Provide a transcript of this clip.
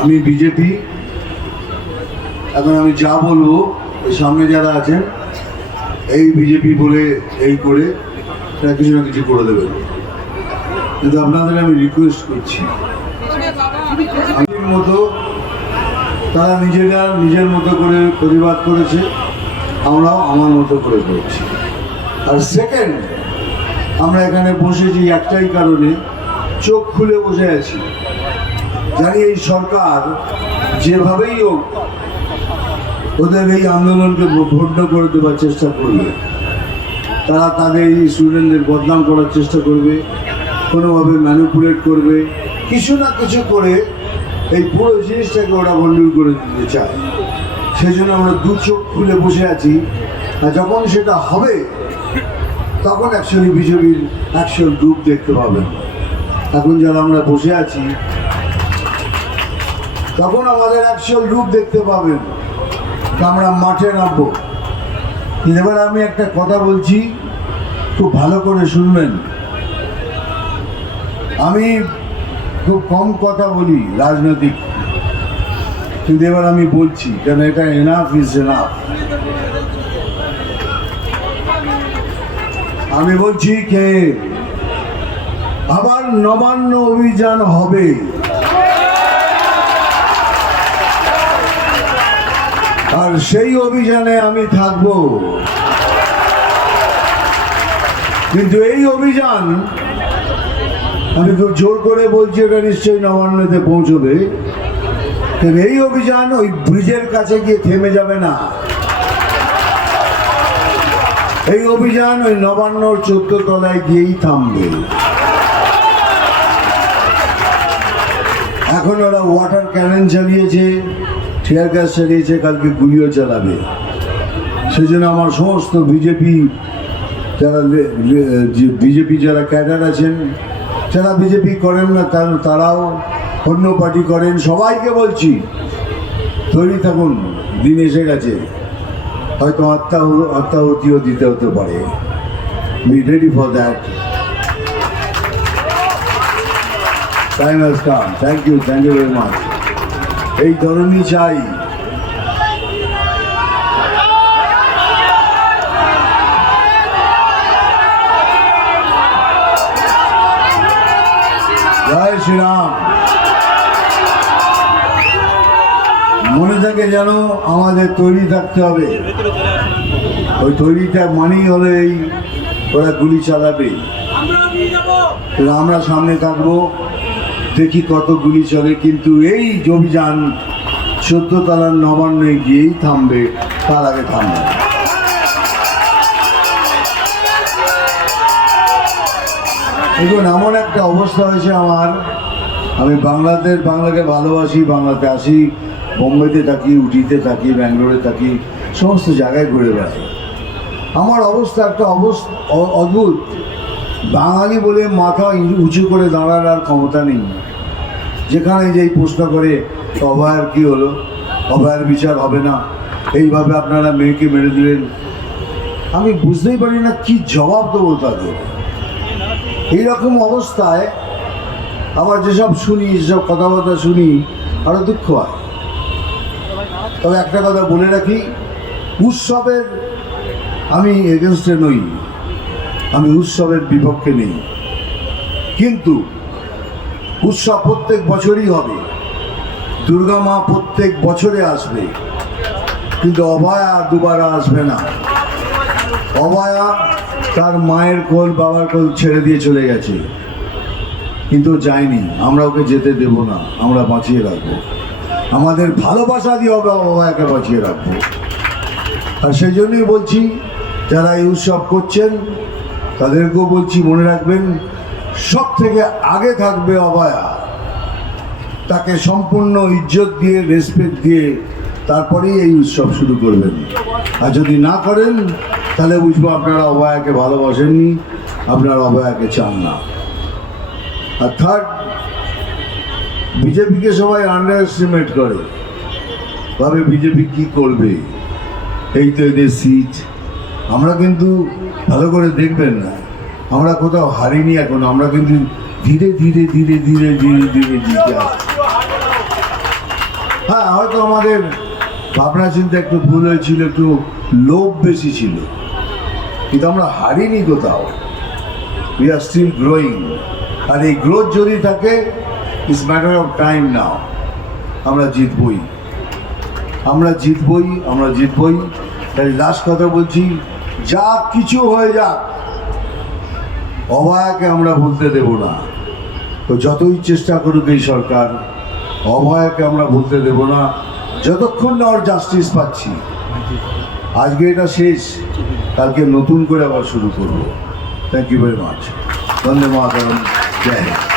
আমি বিজেপি, এখন আমি যা বলব সামনে যারা আছেন, এই বিজেপি বলে এই করে তারা কিছু না কিছু করে দেবেন। কিন্তু আপনাদের আমি রিকোয়েস্ট করছি মতো তারা নিজেরা নিজের মতো করে প্রতিবাদ করেছে, আমরাও আমার মতো করে করেছি। আর সেকেন্ড আমরা এখানে বসেছি একটাই কারণে, চোখ খুলে বসে আছি। জানি এই সরকার যেভাবেই হোক ওদের এই আন্দোলনকে ভণ্ড করে দেওয়ার চেষ্টা করবে। তারা তাদের এই স্টুডেন্টদের বদনাম করার চেষ্টা করবে, কোনোভাবে ম্যানিপুলেট করবে, কিছু না কিছু করে এই পুরো জিনিসটাকে ওরা বন্ডুল করে দিতে চায়। সেই জন্য আমরা দু চোখ খুলে বসে আছি আর যখন সেটা হবে, তখন অ্যাকচুয়ালি বিজেপির অ্যাকচুয়াল রূপ দেখতে পাবেন। এখন যারা আমরা বসে আছি তখন আমাদের অ্যাকচুয়াল রূপ দেখতে পাবেন। আমরা মাঠে নামবো। এবার আমি একটা কথা বলছি, খুব ভালো করে শুনবেন। আমি খুব কম কথা বলি রাজনৈতিক। কিন্তু এবার আমি বলছি, কেন এটা এনাফ ইজ এনাফ আমি বলছি কে? আবার নবান্ন অভিযান হবে। আর সেই অভিযানে আমি থাকব। কিন্তু এই অভিযান আমি খুব জোর করে বলছি, এটা নিশ্চয়ই নবান্নতে পৌঁছবে। এই অভিযান ওই ব্রিজের কাছে গিয়ে থেমে যাবে না। এই অভিযান ওই নবান্নর চোদ্দ তলায় গিয়েই থামবে। এখন ওরা ওয়াটার ক্যানন চালিয়েছে। টিয়ার গ্যাস চালিয়েছে কালকে গুলিও চালাবে। সেজন্য আমার সমস্ত বিজেপি যারা বিজেপি যারা ক্যাডার আছেন, যারা বিজেপি করেন না, তার, তারাও অন্য পার্টি করেন, সবাইকে বলছি, তৈরি থাকুন, দিন এসে গেছে। হয়তো আত্মা, আত্মাহতিও দিতে হতে পারে। Be ready for that time has come thank you thank you very much এই ধরনই চাই। জয় শ্রীরাম। মনে থাকে যেন আমাদের তৈরি থাকতে হবে। ওই তৈরিটা মানেই হলো এই ওরা গুলি চালাবে। আমরা সামনে থাকব। দেখি কত গুলি চলে, কিন্তু এই অভিযান চোদ্দ তলার নবান্নে গিয়েই থামবে, তার আগে থামবে। না। দেখুন, এমন একটা অবস্থা হয়েছে আমার। আমি বাংলাদেশ, বাংলাকে ভালোবাসি, বাংলাতে আসি, বোম্বেতে থাকি, উটিতে থাকি, ব্যাঙ্গালোরে থাকি, সমস্ত জায়গায় ঘুরে বেড়াই। আমার অবস্থা একটা অবস্থা অদ্ভুত। বাঙালি বলে মাথা উঁচু করে দাঁড়ার আর ক্ষমতা নেই। যেখানে যেই প্রশ্ন করে, অভয়ার কি হলো? অভয়ার বিচার হবে না। এইভাবে আপনারা মেয়েকে মেরে দিলেন। আমি বুঝতেই পারি না কি জবাব দেবো তাদের। এইরকম অবস্থায় আবার যেসব শুনি, যেসব কথাবার্তা শুনি আরও দুঃখ হয়। তবে একটা কথা বলে রাখি, উৎসবের আমি এগেনস্টে নই। আমি উৎসবের বিপক্ষে নেই। কিন্তু উৎসব প্রত্যেক বছরই হবে। দুর্গা মা প্রত্যেক বছরে আসবে। কিন্তু অভয়া দুবার আসবে না। অভয়া তার মায়ের কোল, বাবার কোল ছেড়ে দিয়ে চলে গেছে। কিন্তু যায়নি। আমরা ওকে যেতে দেব না। আমরা বাঁচিয়ে রাখব। আমাদের ভালোবাসা দিয়ে হবে অভয়াকে বাঁচিয়ে রাখব। আর সেই জন্যই বলছি, যারা এই উৎসব করছেন, তাদেরকেও বলছি, মনে রাখবেন সব থেকে আগে থাকবে অভয়া তাকে সম্পূর্ণ ইজ্জত দিয়ে রেসপেক্ট দিয়ে তারপরেই এই উৎসব শুরু করবেন। আর যদি না করেন, তাহলে বুঝব আপনারা অভয়াকে ভালোবাসেননি, আপনারা অভয়াকে চান না। আর থার্ড বিজেপিকে সবাই আন্ডার এস্টিমেট করে। ভাবে বিজেপি কি করবে? এই তো এদের সিট আমরা কিন্তু ভালো করে দেখবেন না। আমরা কোথাও হারিনি এখন, আমরা কিন্তু ধীরে ধীরে ধীরে ধীরে ধীরে ধীরে জিতে আসছি। হ্যাঁ হয়তো আমাদের ভাবনা চিন্তা একটু ভুল হয়েছিল, একটু লোভ বেশি ছিল। কিন্তু আমরা হারিনি কোথাও। উই আর স্টিল গ্রোয়িং আর এই গ্রোথ যদি থাকে it's matter of time now আমরা জিতবই। আমরা জিতবই আমরা জিতবই। তাই লাস্ট কথা বলছি, যা কিছু হয়ে যাক অভয়াকে আমরা ভুলতে দেব না। তো যতই চেষ্টা করুক এই সরকার, অভয়াকে আমরা ভুলতে দেব না। যতক্ষণ না ওর জাস্টিস পাচ্ছি। আজকে এটা শেষ। কালকে নতুন করে আবার শুরু করব। Thank you very much Vande Mataram. Jai Hind.